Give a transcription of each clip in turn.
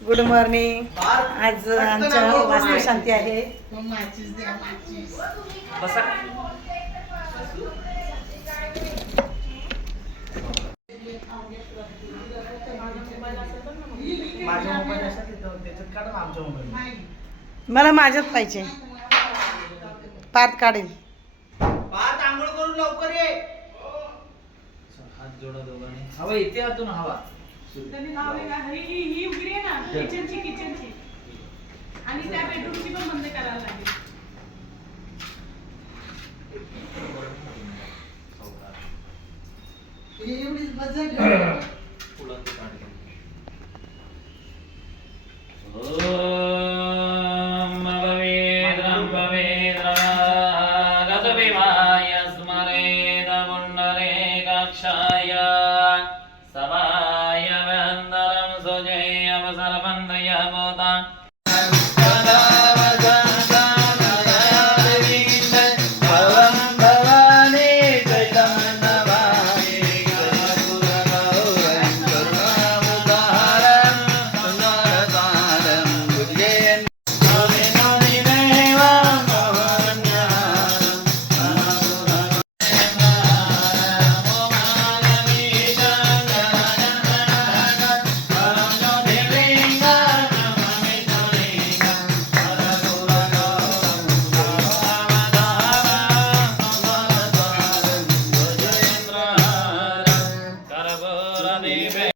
Good morning आज आमच्या वास्तुशांती आहे. मला माझ्यात पाहिजे. पार्ट काढेल. पाच आंघोळ करून लवकर ये. हात जोडा दोघांनी. हवा इथे आतून हवा. त्यांनी लावली का ही ही ही उघडी आहे ना? किचनची किचनची आणि त्या बेडरूमची पण बंद करायला लागेल. फुलांची काढली. ॐ भवेद्रं करभूरदीपे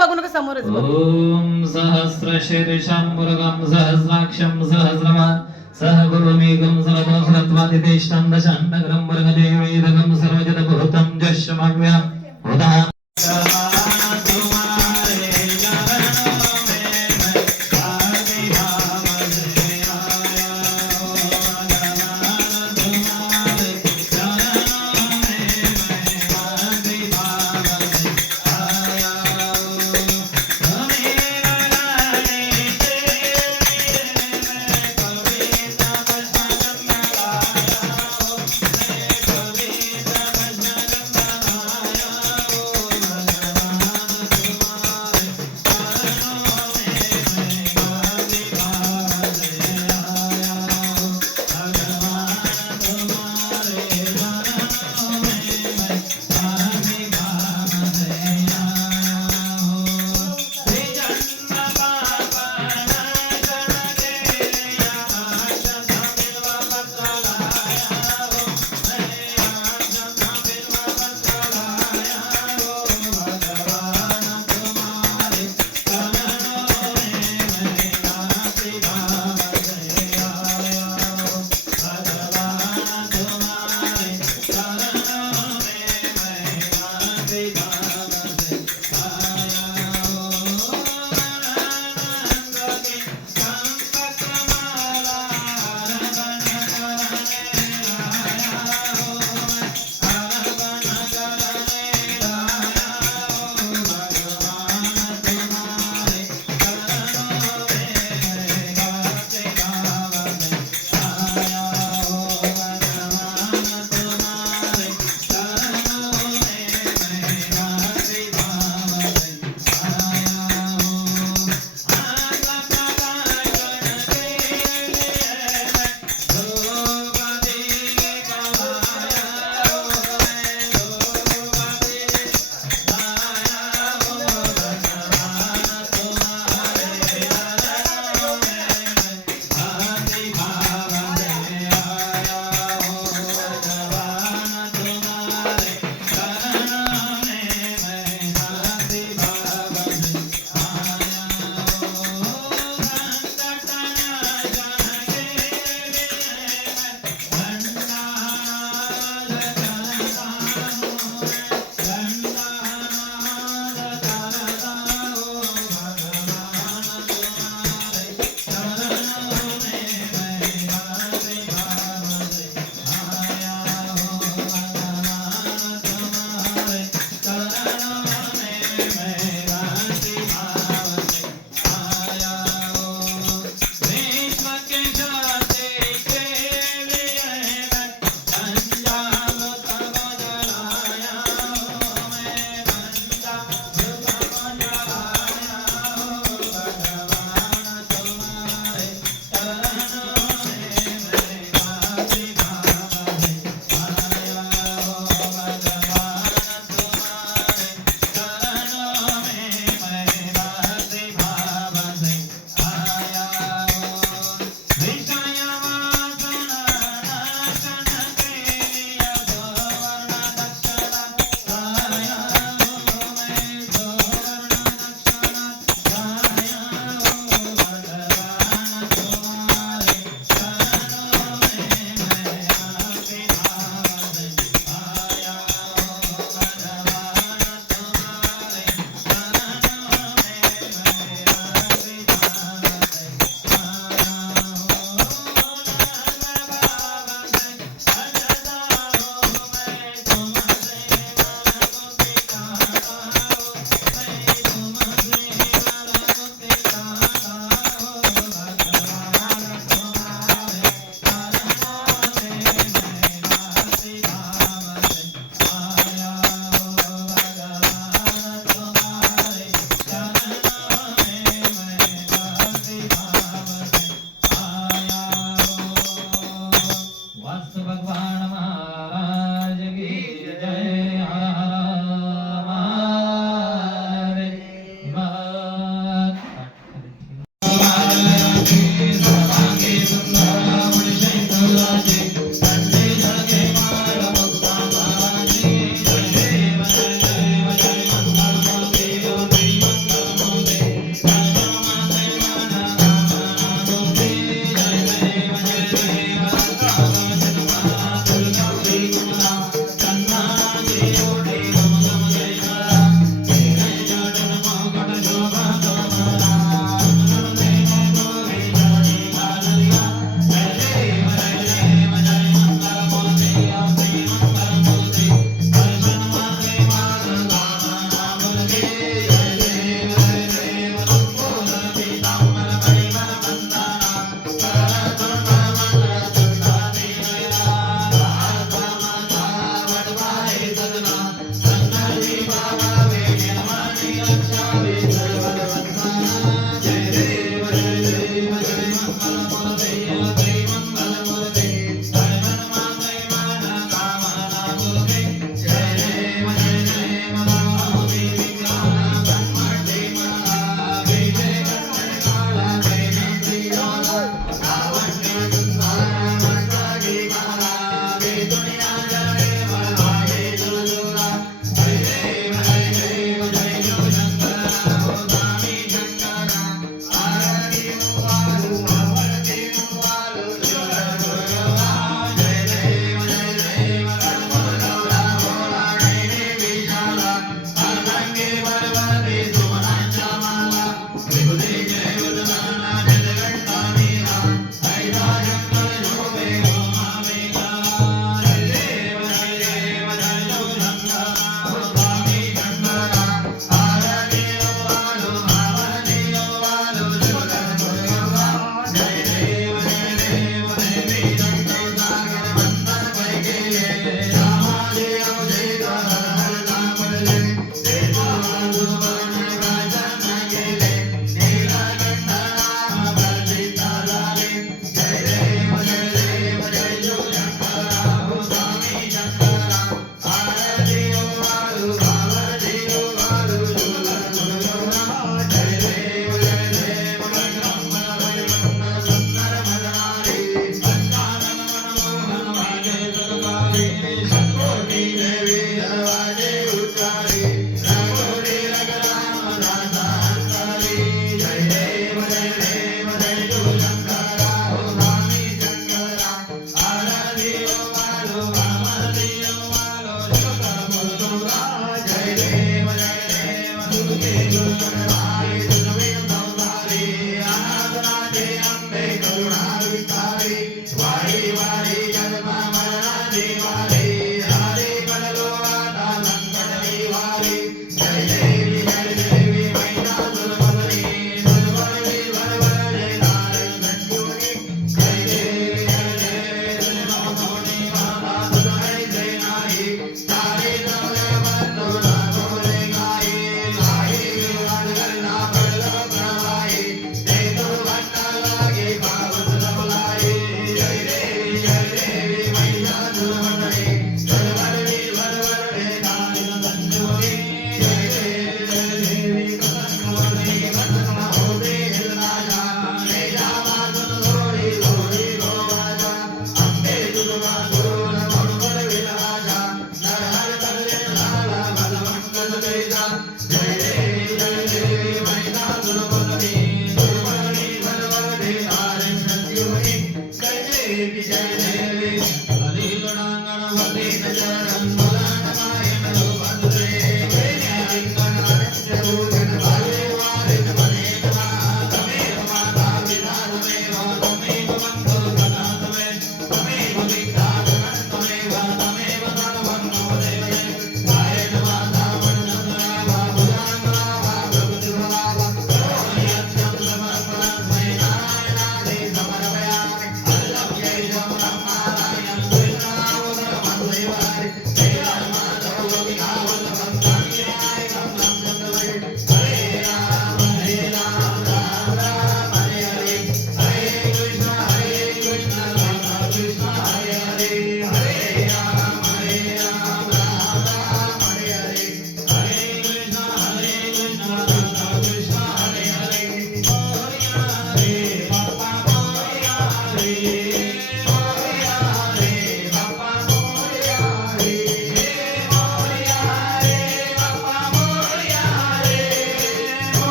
बघू नका समोरच बघ ॐ सहस्रशीर्षं मुरुगं सहस्राक्षं सहस्रवान् सह गुरुमेघं सरदोषरत्वादितेष्टं दशाण्डगरं वर्गदेवेदगं सर्वजतभूतं जश्रमव्यं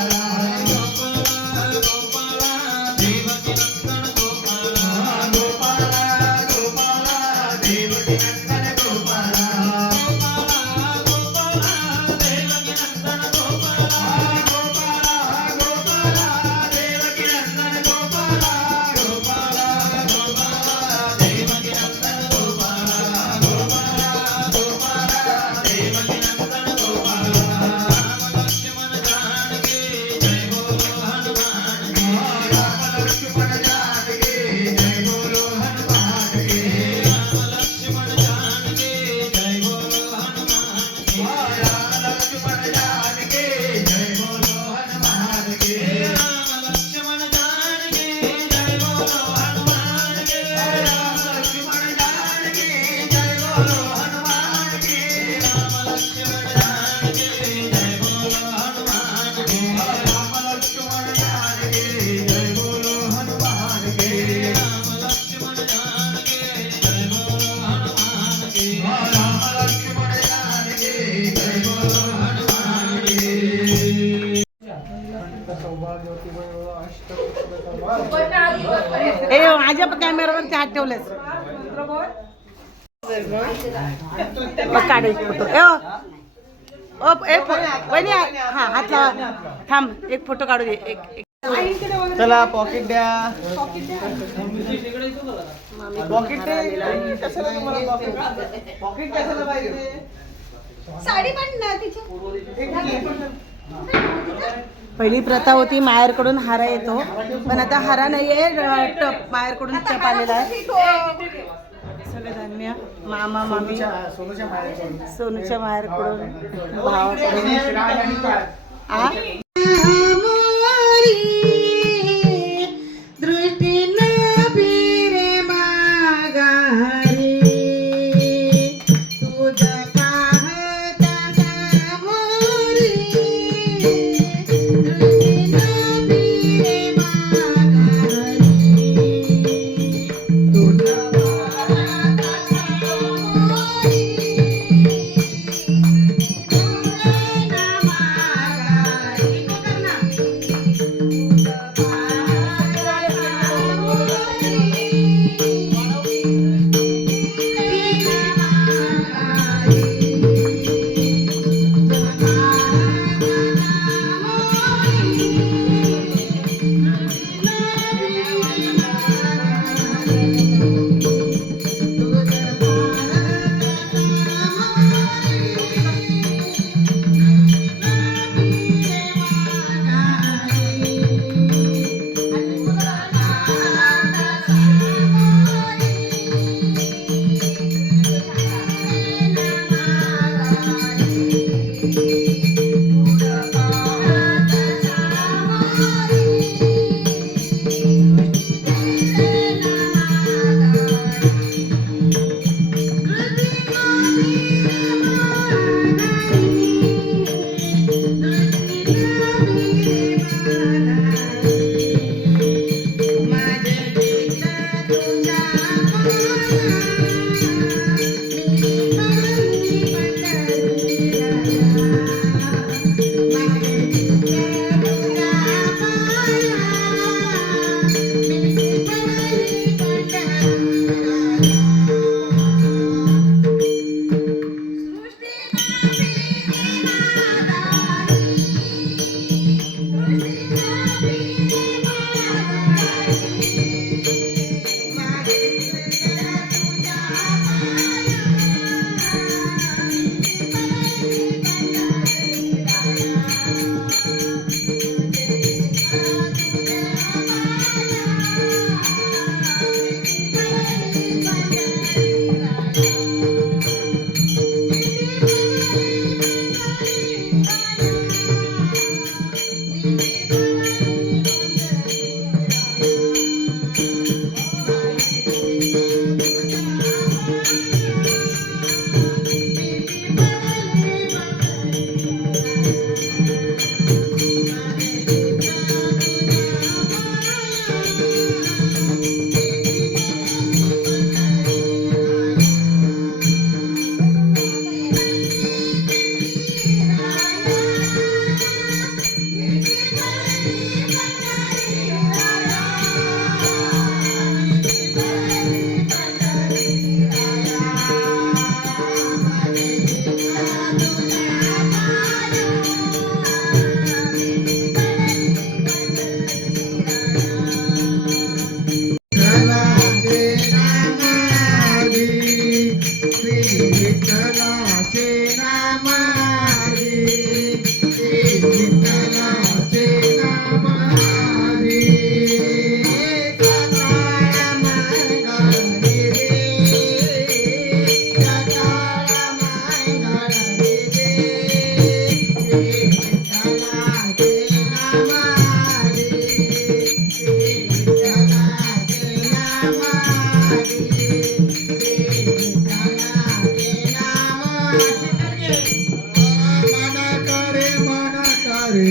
Hare बघ काढ एक फोटो. ए ओ. ओ एक फो- वहिनी हा हात लावा थांब एक फोटो काढू दे एक एक. चला पॉकेट द्या. पॉकेट पॉकेट पॉकेट कशाला पाहिजे? साडी पण ना तिची. पहिली प्रथा होती माहेरकडून हारा येतो. पण आता हारा नाहीये र- टप माहेरकडून टप आलेला आहे. सगळं धान्य मामा मामी सोनूच्या माहेरकडून. भावाकडून. आ?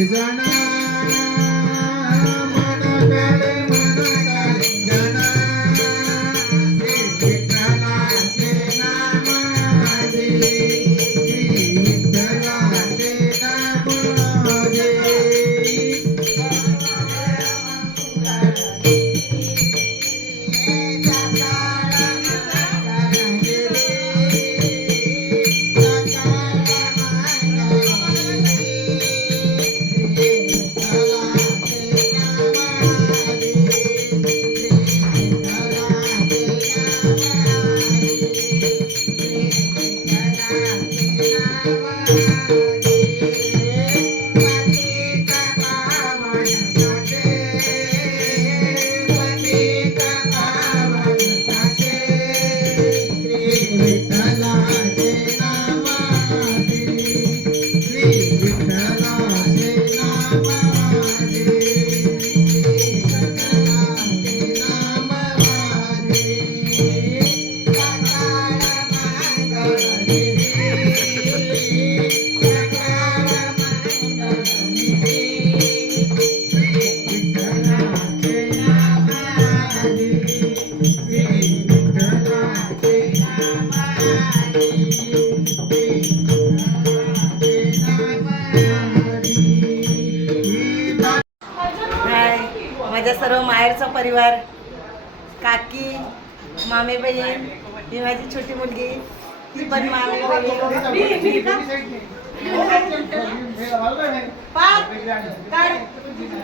ಶರಣ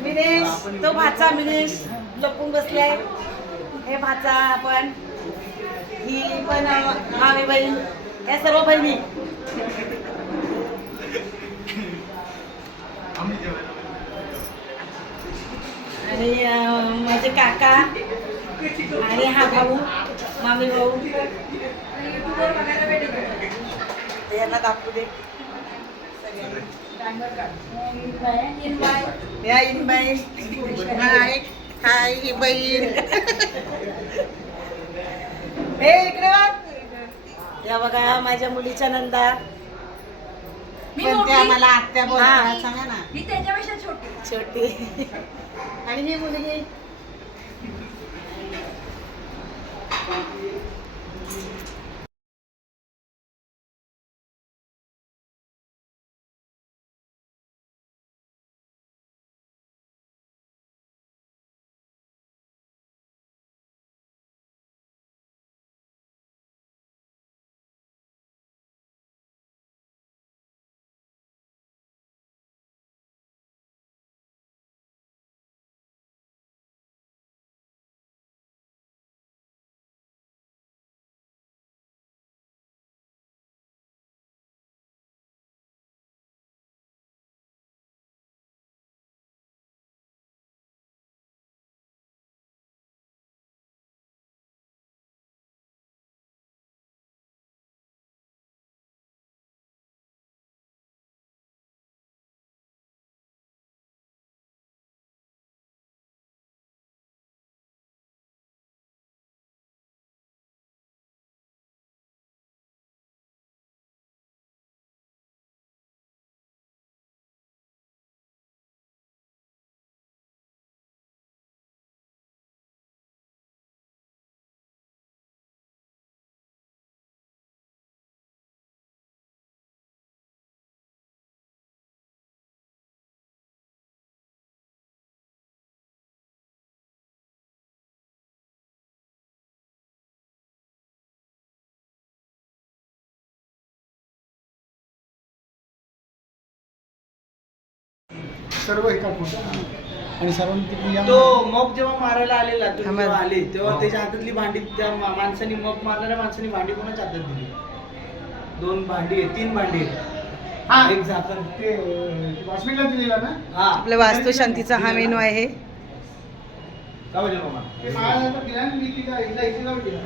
मिनेश तो भाचा मिनेश लपून बसलाय. हे भाचा पण ही पण मामी बहीण या सर्व बहिणी. आणि माझे काका आणि हा भाऊ मामी भाऊ. यांना दाखवू दे. या हाय हाय ही बहीण. हे इकडे. या बघा माझ्या मुलीच्या नंदा. पण ते आम्हाला आत्या बोलतात सांगा ना. मी त्याच्यापेक्षा छोटी. छोटी. आणि ही मुलगी. सर्व एका आणि सर्वांनी तो मग जेव्हा मारायला आलेला तो जेव्हा आले तेव्हा त्याच्या हातातली भांडी त्या मा- माणसाने मग मारणाऱ्या माणसाने भांडी कोणाच्या हातात दिली? दोन भांडी आहेत तीन भांडी आहेत. हा. एक झाकण. ते अं, वासमीला दिलेला ना? हा. आपल्या वास्तुशांतीचा हा मेनू आहे. का पाहिजे मामा ते महाराजांना दिला आणि मी तिला हिला इथे जाऊन दिला.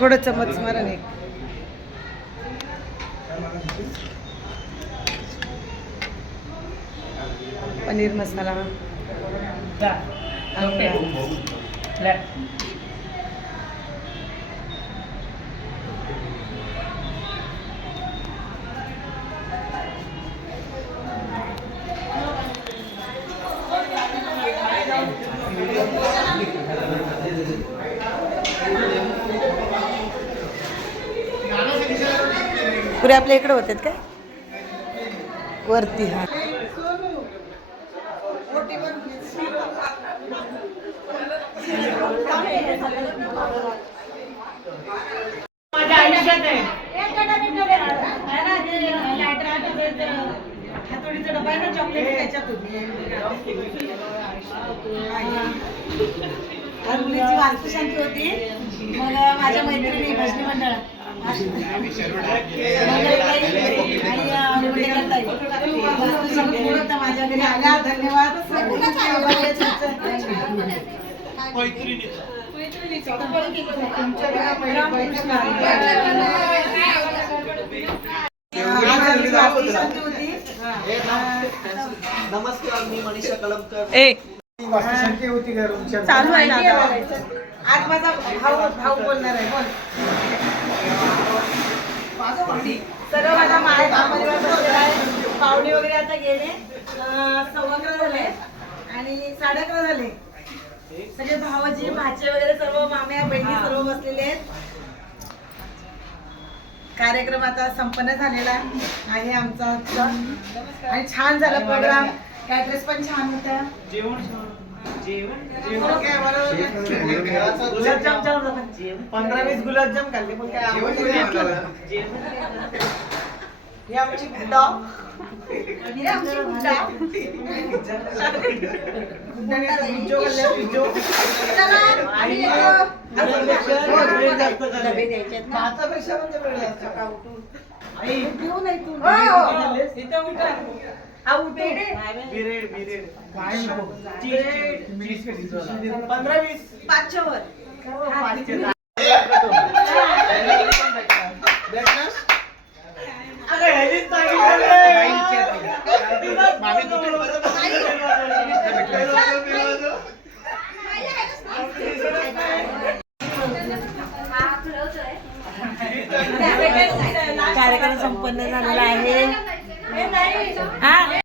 थोडं चमच मारण एक पनीर पुरे आपल्या इकडे होतात काय? वरती हा. माझ्या आयुष्यात आहे. हातोडीचा डबा आहे ना चॉकलेट त्याच्यातून होती. मग माझ्या मैत्रिणी भजनी मंडळ माझ्या घरी आल्या धन्यवाद नमस्कार मी मनीषा कलमकर. वास्तुशांती होती का रूमच्या चालू आहे ना आज माझा भाऊ भाऊ बोलणार आहे बोल. सर्व माझा बसलेला आहे. पाहुणे वगैरे आता गेले. अं, सव्वा अकरा झाले. आणि साडे अकरा झाले. सगळे भावाजी भाचे वगैरे सर्व माम्या बहिणी सर्व बसलेले आहेत. कार्यक्रम आता संपन्न झालेला आहे आमचा. आणि छान झाला प्रोग्राम ऍड्रेस पण छान होता पंधरा वीस गुलाबजाम खाल्ले पण काय आवडलं नाही. हे आमची गुड्डा हे आमची गुड्डा गुड्डाने आता पिज्जो खाल्ले, पिज्जो. चला, आम्ही येतो. डबे द्यायचे आहेत. भातापेक्षा म्हणजे वेळ जास्त का उठून. आई, देऊ नाही तू किती हो. खाल्लेस? हा, उठे. पंधरा वीस. पाचशे वर? कार्यक्रम संपन्न झालेला आहे. हा